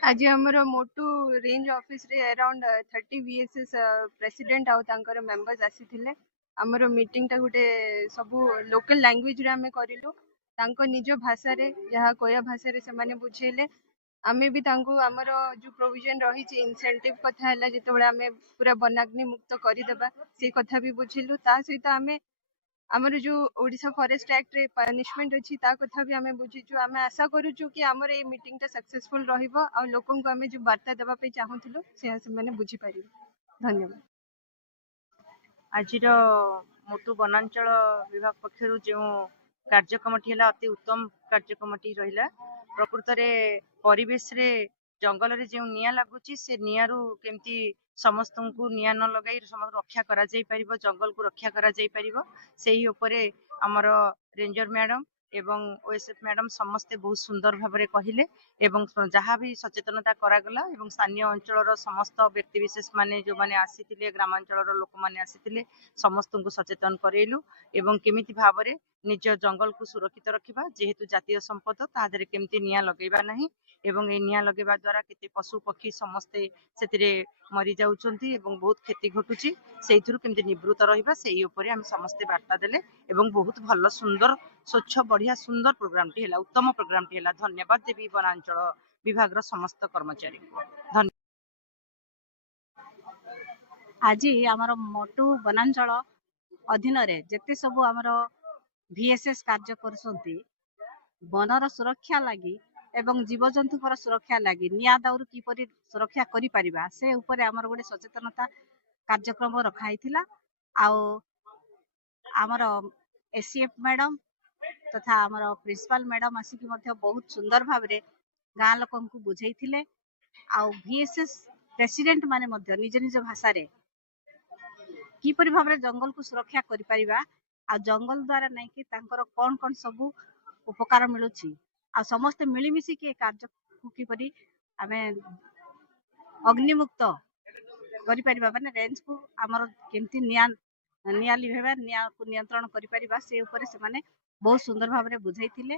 आज आमर मोटू range office रे अराउंड 30 VSS प्रेसिडेंट आउ तांकर मेंबर्स आसीथिले। आमर मीटिंग टा गुटे सबू लोकल लैंग्वेज रे हमें करिलु। तांको निज भाषा रे जहा कोया भाषा रे से माने बुझेले। आमे भी तांको आमर जो प्रोविजन रही छि इंसेंटिव कथा हला जेतेबेले आमे पूरा बनाग्नि मुक्त करि देबा से कथा भी बुझिलु। ता सहित आमे आमर जो ओडिशा फॉरेस्ट एक्ट रे पनिशमेंट अछि ता कथा भी हमें बुझिचु। आमे आशा करूछु कि आमर ए मीटिंग टा सक्सेसफुल रहिबो आ लोकन को आमे जो वार्ता देबा पे चाहूथिलु से माने बुझि पारिबे। धन्यवाद। आज मोटू वनांचल विभाग पक्षर जो कार्यक्रमटी है अति उत्तम कार्यक्रमटी रहा। प्रकृत में परिवेश रे जंगल रे जो निया लगुच से नियारू केमती समस्त को निया न लगे समस्त रक्षा करा जाई परिबो, जंगल को रक्षा करा जाई परिबो सेही उपरे हमर रेंजर मैडम एवं ओएसएफ मैडम समस्ते बहुत सुंदर भाव कहले एवं जहाँ भी सचेतनता करागला एवं स्थानीय अंचल समस्त व्यक्ति विशेष माने जो माने आसीथिले ग्रामांचल लोक माने आसीथिले समस्त को सचेतन करेलु एवं केमिति भाव रे निज जंगल को सुरक्षित रखिबा जेहेतु जातीय संपद तादरे केमिति निया लगेबा नहीं एवं ए निया लगेबा द्वारा केते पशु पक्षी समस्ते सेतिरे मरी जाउचंती एवं बहुत क्षति घटुची सेइथुरु केमिति निवृत्त रहिबा सेई उपरे हम समस्ते वार्ता देले एवं बहुत भल सुंदर स्वच्छ बढ़िया सुंदर प्रोग्राम टी हैला, उत्तम प्रोग्राम टी हैला। धन्यवाद देवी वनांचल विभाग रो समस्त कर्मचारी को। धन्यवाद। आज आमर मोटू वनांचल अधीन रे जेते सब आमर VSS कार्य करसंती बनर सुरक्षा लगी एवं जीवजंतुकर सुरक्षा लगी निया दाउर किपरि सुरक्षा करि परिबा से ऊपर आमर गोटे सचेतनता कार्यक्रम रखाइथिला। आउ आमर एसीएफ मैडम तथा आमर प्रिंसिपल मैडम आसिक मध्य बहुत सुंदर भाव रे गाँ लोकन को बुझेइथिले। आउ VSS प्रेसिडेंट माने मध्य निज निज भाषा रे किपरि भाव रे जंगल को सुरक्षा करि परिबा आ जंगल द्वारा नै कि तांकर कोन कोन सबु उपकार मिलुछि आ समस्त मिलिमिशि के कार्य को किपरि आमे अग्निमुक्त करि परिबा माने रेंज को हमर केमति निया लिभेबा निया को नियंत्रण करि परिबा से ऊपर से माने बहुत सुंदर भाव रे बुझाइथिले।